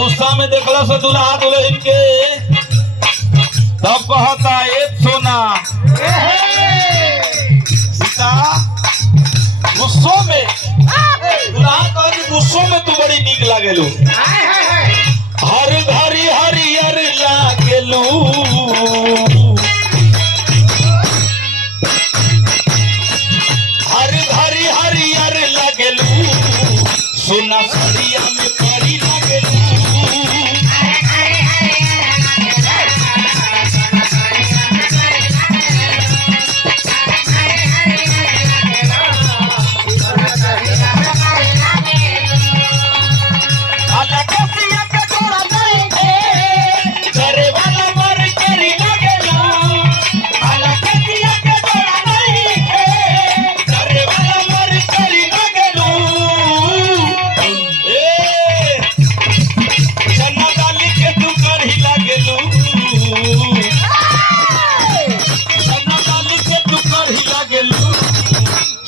गुस्सा में देखला से दुल्हा दुल्हन के तब कहता एक सोना सीता गुस्सों में दुल्हा कह गुस्सों में तू बड़ी नीक लागेलू हर घड़ी हरियर लागेलू हर घड़ी हरियर लागेलू सोना सरिया में परी लागेलू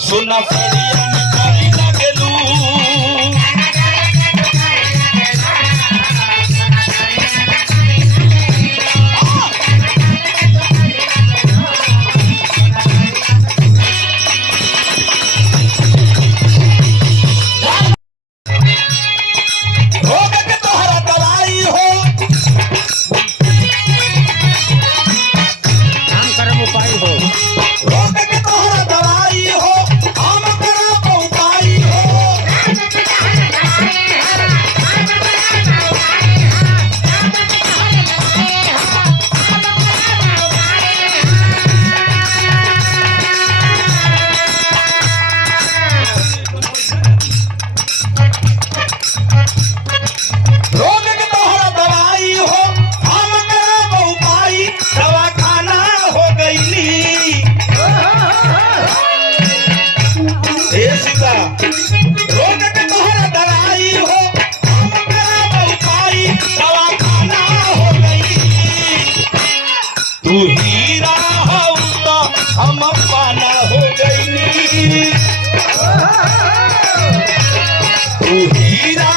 सोना सरिया में परी लागेलू रोग के तोहरा दवाई हो काम करम उपाय हो रोग के तोहरा दवाई हो रोग के तोहरा दवाई हो हम करब उपाय दवाखाना हो गईली ए सीता रोग के तोहरा दवाई हो हम करब उपाय दवाखाना हो गईली तू हीरा हो तो हम पाना हो गईली तू हीरा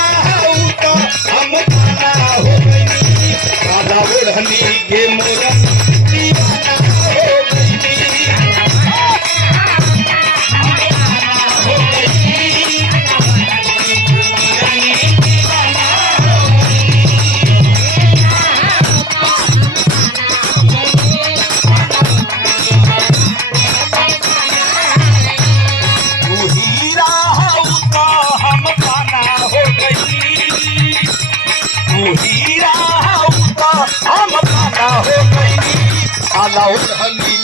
ओढ़नी के मोरा दीवाना हो गई हो गई दीवाना हो तू हीरा हो तो हम पाना हो गई तू हीरा हम खाना हो गई आला उड़नी